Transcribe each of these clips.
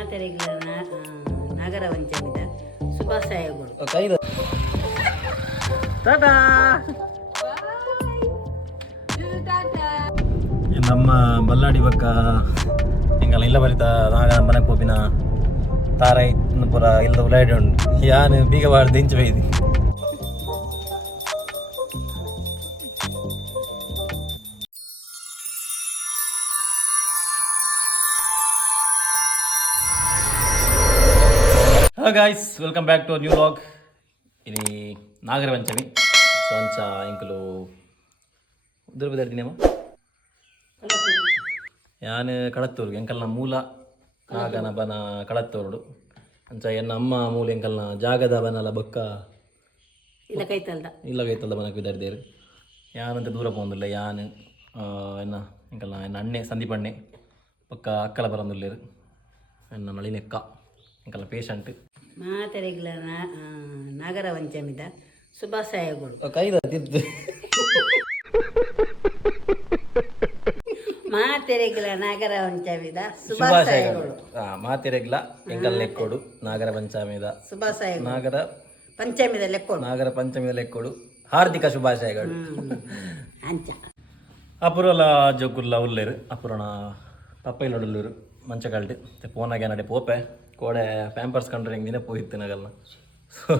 ಮಾತೆರೆಗಳ ನಾಗರ ಪಂಚಮಿದ ಶುಭಾಶಯಗಳು. ನಮ್ಮ ಬಲ್ಲಾಡಿ ಬಕ್ಕ ಎಂಗಲ್ಲ ಇಲ್ಲ ಬರಿತ ನಾಗ ಮನೆಗೆ ಪೋಪಿನ ತಾರ ಪೂರ ಇಲ್ಲದ ಉಲಾಡಿ ಉಂಡು ಯಾನು ಬೀಗ ಬಾರ್ದು ಇಂಚು ಬೈದಿ hello guys, welcome back to new vlog. ఇది నాగర పంచమి సొంచ ఇంకులు దుర్బదర్దినేమో ಯಾನು ಕಳತ್ತೂರು ಎಂಕಲ್ನ ಮೂಲ ನಾಗನ ಬನ ಕಳತ್ತೂರುಡು ಅಂಚ ಎನ್ನ ಅಮ್ಮ ಮೂಲ ಎಂಕಲ್ನ ಜಾಗದ ಬನಲ ಬೊಕ್ಕ ಇಲ್ಲ ಕೈತಲ್ದ ಬನಕ್ಕೆ ಬಿದ್ದಾರ್ದೇರು ಯಾನಂತ ದೂರ ಪೋಂದಿಲ್ಲ ಯಾನು ಎನ್ನ ಎಂಕಲ್ನ ಎನ್ನ ಅಣ್ಣೆ ಸಂದೀಪ್ ಅಣ್ಣೆ ಪಕ್ಕ ಅಕ್ಕಲ ಬರಂದುಲ್ಲೇರು ಎನ್ನ ನಳಿನೆಕ್ಕ ಎಂಕಲ್ನ ಪೇಷಂಟ್. ಮಾತೆರೆಗಳ ನಾಗರ ಪಂಚಮಿದ ಶುಭಾಶಯಗಳು. ಕೈದ ತಿರ್ತು ಮಾತೆರೆಗಳ ನಾಗರ ಪಂಚಮಿದ ಶುಭಾಶಯಗಳು. ಮಾತೆರೆಗ್ಲ ಎಂಕಲ್ ಲೆಕ್ಕೋಡು ನಾಗರ ಪಂಚಮಿದ ಶುಭಾಶಯಗಳು. ನಾಗರ ಪಂಚಮಿದ ಲೆಕ್ಕೋಡು ನಾಗರ ಪಂಚಮಿದ ಲೆಕ್ಕೋಡು ಹಾರ್ದಿಕ ಶುಭಾಶಯಗಳು. ಅಂಚ ಅಪುರಲ ಜೋಕುಲ್ಲ ಉಲ್ಲೇರು ಅಪುರಣ ಪಪ್ಪೈಲೊಡಲ್ಲೂರು ಮಂಚ ಕಲ್ಟಿ ಪೋನಾಗೆ ನಡೆ ಪೋಪೆ ಕೋಡೆ ಪ್ಯಾಂಪರ್ಸ್ ಕಂಡ್ರೆ ಹೆಂಗೆ ದಿನ ಪೋಯಿತ್ತು ನಗಲ್ನ ಸೊ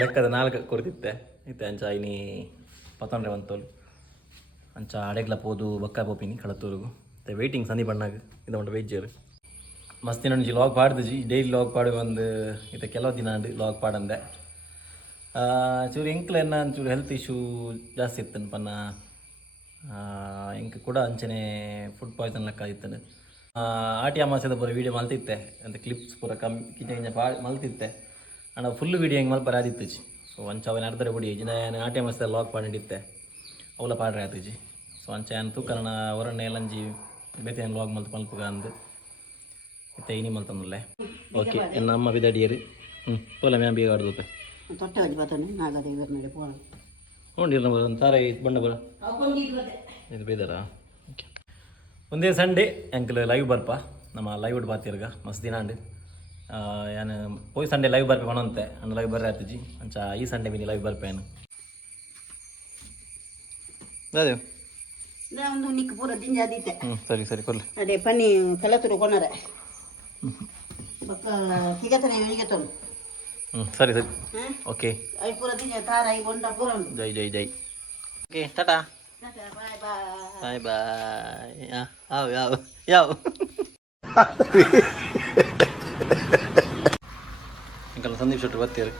ಲೆಕ್ಕದ 4 ಕೊಡ್ತಿತ್ತೆ ಇತ್ತೆ ಅಂಚ ಇನಿ ಪತ್ತೊಂಡ್ರೆ ಬಂತೋಲು ಅಂಚ ಅಡೆಗ್ಲ ಪೋದು ಬಕ್ಕ ಪೋಪಿನಿ ಕಳತ್ತೂರಿಗೂ ಮತ್ತೆ ವೆಯ್ಟಿಂಗ್ ಸಂದಿ ಬಣ್ಣಾಗ ಇದು ಉಂಟು ವೆಜ್ಜರು ಮಸ್ತ್ ದಿನ ಲಾಗ್ ಪಾಡ್ದು ಡೈಲಿ ಲಾಗ್ ಪಾಡು ಬಂದು ಇತ್ತೆ ಕೆಲವು ದಿನ ಲಾಗ್ ಪಾಡಂದೆ ಚೂರು ಎಂಕ್ಲ ಎನ್ನ ಚೂರು ಹೆಲ್ತ್ ಇಶ್ಯೂ ಜಾಸ್ತಿ ಇತ್ತನು ಪನ್ನ ಎಂಕ್ ಕೂಡ ಅಂಚನೆ ಫುಡ್ ಪಾಯ್ಸನ್ ಲೆಕ್ಕ ಇತ್ತನು ಆಟಿ ಅಮಾಸದ ಪೂರ ವೀಡಿಯೋ ಮಲ್ತಿತ್ತೆ ಅಂತ ಕ್ಲಿಪ್ಸ್ ಪೂರ ಕಿಂಚ ಮಲ್ತಿತ್ತೆ ಅಣ್ಣ ಫುಲ್ ವೀಡಿಯೋ ಹೆಂಗೆ ಮಲ್ಪ ಆದಿತ್ತುಜಿ ಸೊ ಅಂಚ ಅವನ ಅರ್ಧರ ಬಿಡಿ ಜಿನ ಆಟಿ ಅಮಾಸದ ಲಾಗ್ ಪಾಡಿತ್ತೆ ಅವಳ ಪಾಡ್ರೆ ಆತುಜಿ ಸೊ ಅಂಚ ಏನು ತೂಕರಣ ಹೊರಣ್ಣೆ ಎಲ್ಲಂಜಿ ಬೇತೆ ಲಾಗ್ ಮಲ್ಪಗ ಅಂದು ಇತ್ತೆ ಇನಿ ಮಲ್ತಂದಲ್ಲೇ ಓಕೆ ಎನ್ನ ಅಮ್ಮ ಬಿದ್ದಾಡಿಯರು ಪೋಲ ಮ್ಯಾಮ್ ಬೀಗ ಆಡ್ದೋಪೆ ತೊಟ್ಟೆ ಹೊಜ್ಜಿ ಬತ್ತಾನೆ ನಾಗದೇವರ ನಡೆ ಪೋಣ ನೋಡಿಲ್ಲ ಒಂದು ತಾರೆ ಬಣ್ಣ ಬರ ಇದು ಬೇದಾರ ಓಕೆ ಒಂದೇ ಸಂಡೇ ಎಂಕಲ್ ಲೈವ್ ಬರ್ಪ ನಮ್ಮ ಲೈವ್ ಉಡ್ ಬಾತಿರ್ಗ ಮಸ್ತ್ ದಿನ ಅಂಡು ಯಾನು ಹೋಯ್ ಸಂಡೇ ಲೈವ್ ಬರ್ಪೆ ಕೊನಂತೆ ಅಂಡ್ ಲೈವ್ ಬರ್ರೆ ಆತುಜಿ ಅಂಚ ಈ ಸಂಡೇ ಮಿನಿ ಲೈವ್ ಬರ್ಪೆ ಏನು ಅದೇ ಒಂದು ನಿಕ್ ಪೂರ ದಿಂಜಾದಿತ್ತೆ. ಸರಿ ಸರಿ ಕೊಲ್ಲ ಅದೇ ಪನ್ನಿ ಕಲತುರು ಕೊನರೆ ಬಕ್ಕ ಕಿಗತನೆ ಈಗತನು ಸರಿ ಸರಿ ಓಕೆ ಐ ಪೂರ ದಿಂಜ ತಾರ ಐ ಬೊಂಡ ಪೂರ ಜೈ ಜೈ ಜೈ ಓಕೆ ಟಾಟಾ ಬಾಯ್ ಬಾಯ್ ಬಾಯ್ ಬಾಯ್ ಯಾವ ಇಂಕಲ್ಲ ಸಂದೀಪ್ ಶೆಟ್ರು ಬರ್ತೀರಿ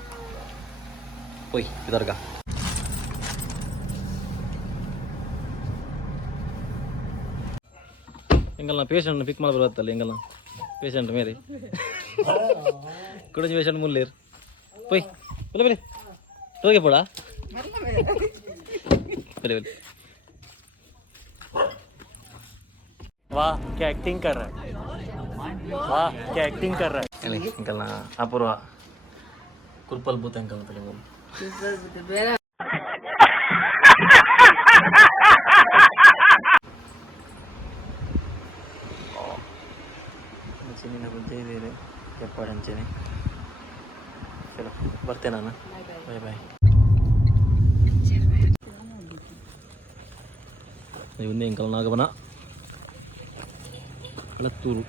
ಹೋಯ್ ಇದರ್ಗ ಎಂಗಲ್ಲ ಪೇಷಂಟ್ ಪಿಕ್ ಮಾಡಿ ಬರುತ್ತಲ್ಲ ಎಂಗಲ್ಲ ಪೇಷಂಟ್ ಮೇರೆ ಕುಡಜಿ ಪೇಷಂಟ್ ಮುಲ್ಲೇರು ಹೋಯ್ ಬಲೆ ಬಲೆ ಹೋಗಿ ಪೋಡ बड़े बड़े वाह क्या एक्टिंग कर रहा है, वाह क्या एक्टिंग कर रहा है. अंकल ना अपूर्व कुलपल बूत अंकल तले बोल ಚಿನ್ನ ಬುದ್ಧಿ ಇದೆ ಕೆಪ್ಪಾಡ ಅಂಚೆನೆ ಚಲೋ ಬರ್ತೇನೆ ನಾನು ಬಾಯ್ ಬಾಯ್. ಇವನ್ನೇ ಎಂಕಲ್ ನಾಗಬನ ಕಳತ್ತೂರು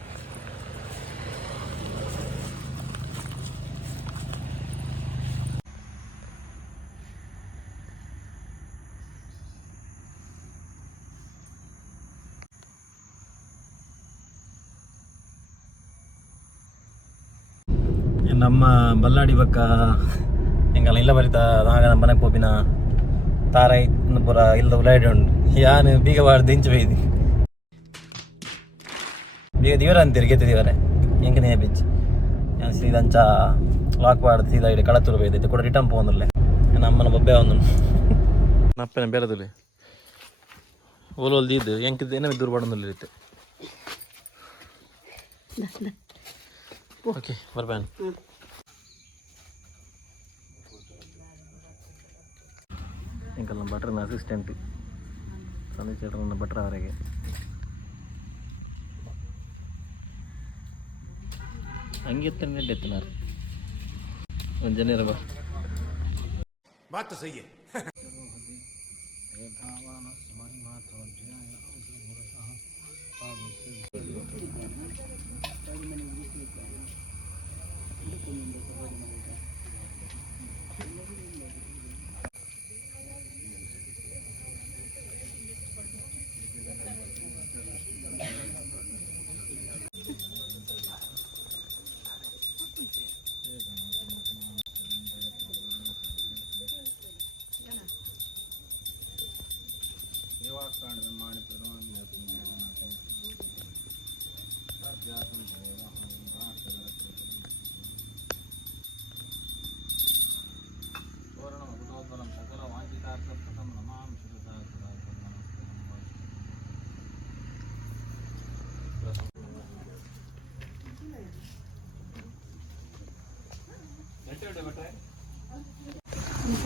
ನಮ್ಮ ಬಲ್ಲಾಡಿ ಬಕ್ಕ ಎಂಕಲ್ಲ ಇಲ್ಲ ಬರಿತ ನಾಗ ಮನೆಗೆ ಪೋಪಿನ ತಾರ ಪೂರ ಇಲ್ಲದ ಉಲಾಡಿ ಉಂಡು ಯಾನು ಬೀಗ ಬಾರ್ದು ಇಂಚು ಬೈದಿ ಬೀಗ ದಿವರ ಅಂತೀರಿ ಗೆದ್ದು ದಿವರೆ ಎಂಕನೇ ಬಿಚ್ ಯಾನು ಸೀದಂಚ ಲಾಕ್ ಬಾರ್ದು ಸೀದಾ ಇಡಿ ಕಳತ್ತೂರು ಬೈದೈತೆ ಕೂಡ ರಿಟರ್ನ್ ಪೋಂದಲ್ಲೇ ನನ್ನ ಅಮ್ಮನ ಬೊಬ್ಬೆ ಒಂದು ನಪ್ಪನ ಬೇಡದಲ್ಲಿ ಓಲೋಲ್ದಿದ್ದು ಎಂಕಿದ್ದು ಏನೋ ದೂರ ಬಡಂದಲ್ಲಿರುತ್ತೆ. ಓಕೆ ಬರ್ಬೇನು ಎಂಕಲ್ ನಮ್ಮ ಭಟ್ರನ ಅಸಿಸ್ಟೆಂಟ್ ಸಂದೀಪ್ ಶೆಟ್ರನ್ನ ಭಟ್ರ ಅವರಿಗೆ ಹಂಗೆ ನೆಡ್ಡೆತ್ತನಾರು ಒಂದು ಜನ ಬಾ बात तो सही है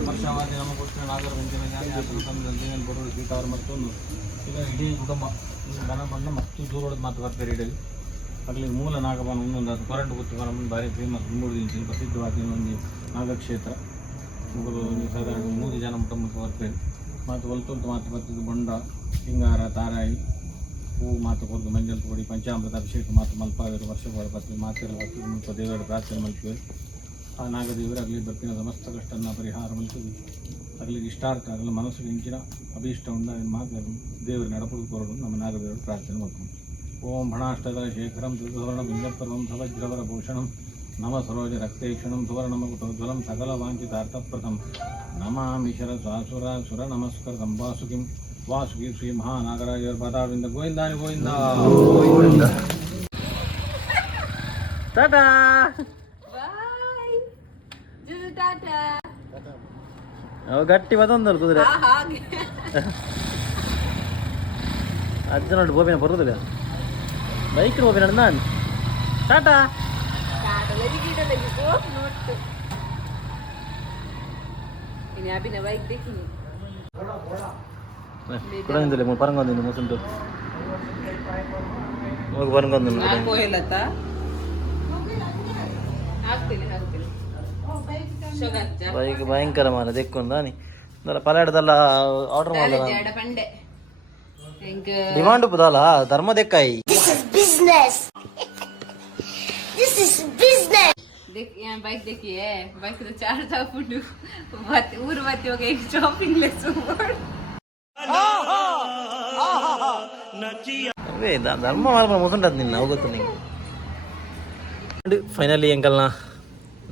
ವರ್ಷವಾದಿ ನಮಗೋಸ್ಕರ ನಾಗರ ವಂಚನೆ ಬರೋದು ಸ್ವೀಕಾರ ಮತ್ತೊಂದು ಈಗ ಇಡೀ ಕುಟುಂಬ ದನ ಬಂದು ಮತ್ತು ದೂರದ ಮಾತು ಬರ್ತಾರೆ ಇಡೀ ಅಲ್ಲಿ ಮೂಲ ನಾಗಬನ ಒಂದೊಂದು ಅದು ಕರೆಂಟ್ ಗೊತ್ತು ಮುಂದೆ ಭಾರಿ ಫೇಮಸ್ 3 ದಿನ ಪ್ರಸಿದ್ಧವಾದ ಒಂದು ನಾಗಕ್ಷೇತ್ರ ಮುಗಿದು ಸಾಧಾರಣ 3 ಜನ ಕುಟುಂಬಕ್ಕೆ ಬರ್ತಾರೆ ಮತ್ತು ಹೊಲ್ತೊಲ್ತು ಮಾತು ಬರ್ತಿದ್ದು ಬಂಡ ಸಿಂಗಾರ ತಾರಾಯಿ ಹೂವು ಮಾತು ಕೊಡ್ದು ಮಂಜಲ್ ಕೊಡಿ ಪಂಚಾಮೃತ ಅಭಿಷೇಕ ಮಾತು ಮಲ್ಪಾದರು ವರ್ಷಗಳ ಬರ್ತೀವಿ ಮಾತೆಲ್ಲ ಬರ್ತೀವಿ ಮುಲ್ಪ ದೇವರ ಪ್ರಾರ್ಥನೆ ಮಾಡ್ತೀವಿ ಆ ನಾಗದೇವರು ಆಗಲಿ ಬರ್ತಿನ ಸಮಸ್ತ ಕಷ್ಟನ ಪರಿಹಾರ ಮಾಡ್ತೀವಿ ಆಗಲಿ ಇಷ್ಟಾರ್ಥ ಆಗಲಿ ಮನಸ್ಸಿಗೆ ಇಂಚಿನ ಅಭೀಷ್ಟ ಉಂಡ ಮಾತು ದೇವರು ನಡಪದು ಕೊರಡು ನಮ್ಮ ನಾಗದೇವರು ಪ್ರಾರ್ಥನೆ ಮಾಡ್ತೀವಿ ಓಂ ಭಣಾಷ್ಟದ ಶೇಖರಂ ದುರ್ಗವರ್ಣ ಬಿಂಜಪರ್ವಂ ಸವಜ್ರವರ ಭೂಷಣಂ ನಮ ಸರೋಜ ರಕ್ತೇಕ್ಷಣಂ ಸುವರ್ಣಮಕುಟೋಜ್ವಲಂ ಸಕಲ ವಾಂಚಿತಾರ್ಥಪ್ರಥಂ ನಮಾಮಿಶರ ಸ್ವಾಸುರ ಸುರ ನಮಸ್ಕರ ಸಂವಾಸುಕಿಂ ವಾಸುಕಿ ಶ್ರೀ ಮಹಾನಾಗರಾಜರ ಪದಾವಿಂದ ಗೋವಿಂದಾನಿ ಗೋವಿಂದ ಟಾಟಾ ಗಟ್ಟಿ ಮತ್ತೊಂದು ಕುದುರೆ ಅಜ್ಜ ನೋಡಿ ಬೋಬಿನ ಬರೋದಿಲ್ಲ ಬೈಕ್ ಬೋಬಿನ ನಾನು ಟಾಟಾ ಕುಡಂದಿಲ್ಲ ಪರಂಗೊಂದಿನ ಮುಸುಂಟು ಹೋಗಿ ಪರಂಗೊಂದಿನ ಬೈಕ್ ಭಯಂಕರ ಮಾನ ದೆಕ್ಕೊಂದಾನಿ ಪಲಾಡದಲ್ಲ ಆರ್ಡರ್ ಮಾಡಲ್ಲ ಡಿಮಾಂಡ್ ಉಪ್ಪದಲ್ಲ ಧರ್ಮ ದೆಕ್ಕಾಯಿ बाइक देखिए बाइक तो 4 फुट ऊर बत्ती हो गई शॉपिंग ले ಅವೇ ಧರ್ಮ ಮಾಡ್ಕೊಂಡು ಮುಸುಂಟದ್ ನಿನ್ನ ಹೋಗುತ್ತೆ ನಿಂಗೆ ಫೈನಲಿ ಎಂಕಲ್ನ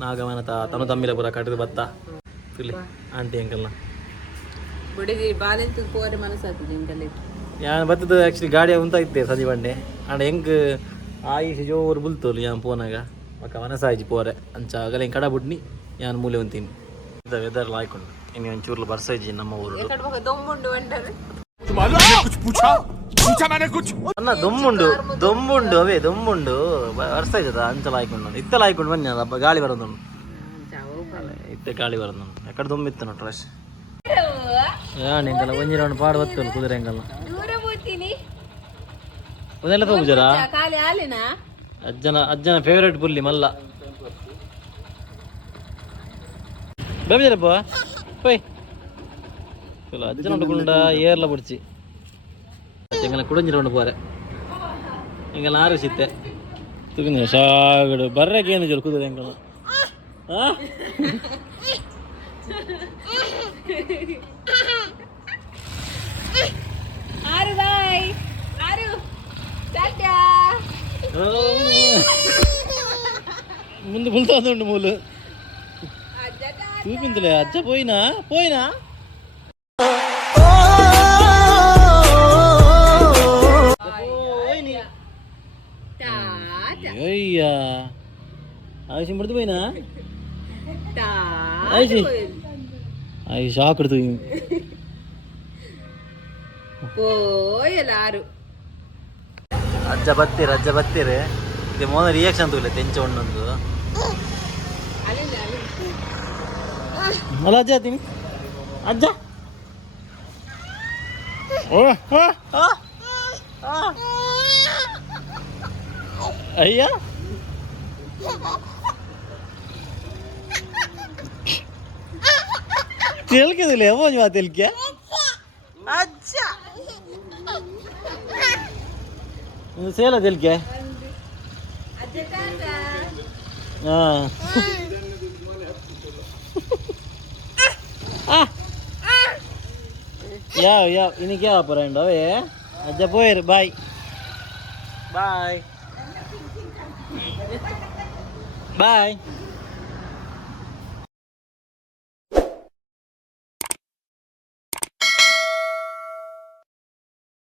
ನಾಗಮನ ತನು ತಮ್ಮಿಲ ಪೂರ ಕಟ್ಟಿದ ಬತ್ತ ಇಲ್ಲಿ ಆಂಟಿ ಎಂಕಲ್ನ ಬುಡಿಗೆ ಬಾಲೆಂತ ಪೋರೆ ಮನಸ್ಸಾಗ್ತದೆ ಎಂಕಲ್ಲಿ ಯಾನ್ ಬತ್ತದು ಆ್ಯಕ್ಚುಲಿ ಗಾಡಿ ಉಂತ ಇದ್ದೆ ಸದಿ ಬಂಡೆ ಆಂಡ ಹೆಂಗ್ ಆಯಿಸಿ ಜೋರು ಬುಲ್ತೋಲು ಯಾನ್ ಪೋನಾಗ ಅಕ್ಕ ಮನಸ್ಸಾಯ್ಜಿ ಪೋರೆ ಅಂಚ ಆಗಲ ಹಿಂಗೆ ಕಡ ಬಿಡ್ನಿ ಯಾನ್ ಮೂಲೆ ಒಂತೀನಿ ವೆದರ್ ಲಾಯ್ಕೊಂಡು ಇನ್ನು ಒಂಚೂರ್ಲು ಬರ್ಸೈಜಿ ನಮ್ಮ ಊರು ದೊಂಬುಂಡು ಬಂಡರು ಅನ್ನ ದೊಂಬುಂಡು ಅವೇ ದೊಂಬುಂಡು ಬರ್ಸೈಜದ ಅಂಚ ಲಾಯ್ಕೊಂಡು ಇತ್ತ ಲಾಯ್ಕೊಂಡು ಬನ್ನಿ ಅದ ಗಾಳಿ ಬರೋದು ಇತ್ತೆ ಗಾಳಿ ಬರೋದು ಎಕಡೆ ದೊಂಬಿತ್ತು ನೋಡ್ರಿ ಅಷ್ಟೇ ಯಾನ್ ಹೆಂಗಲ್ಲ ಒಂಜಿ ರೌಂಡ್ ಪಾಡು ಬರ್ತಲ್ಲ ಕುದುರೆ ಹೆಂಗಲ್ಲ ದೂರ ಹೋಗ್ತೀನಿ ಒಂದೆಲ್ಲ ತಗೋಜರ ಖಾಲಿ ಹಾಲಿನ ಅಜ್ಜನ ಫೇವ್ರೇಟ್ ಪುಲ್ಲಿ ಮಲ್ಲ ಬೇಬಿಜರಪ್ಪ ಪೋಯ್ ಚಲೋ ಅಜ್ಜನ ಉಂಡುಕೊಂಡ ಏರ್ಲ ಬಿಡ್ಚಿ ಎಂಗಲ ಕುಡಂಜಿರ ಪೋರೆ ಎಂಗಲ ಆರಿಸಿತ್ತೆ ತುಗಿನ ಸಾಗಡು ಬರ್ರಕ್ಕೆ ಏನು ಜೋರು ಕುದುರೆ ಎಂಗಲ ಆರು ಬಾಯ್ ಆರು ಟಾಟಾ ಮುಂದೆ ಬುಲ್ತಾದುಂಡು ಮೂಲು చూపించలే అచ్చ పోయినా అయ్యా ఆయుషం పడుతు పోయినా అయ్యి షాక్ എടുത്തു പോയലാರು ಅಜ್ಜ ಬತ್ತೀರಿ ಇದು ಮೋನ ರಿಯಾಕ್ಷನ್ ತೋಲೆ ತೆಂಚ ಒಂದೊಂದು ಅಲ್ಲ ಅಜ್ಜ ತಿನಿ ಅಜ್ಜ ಅಯ್ಯ तेल के दिले वो जो तेल क्या अच्छा सेला तेल क्या हाँ या इन्हें क्या पर है वे अच्छा पोयर बाय बाय बाय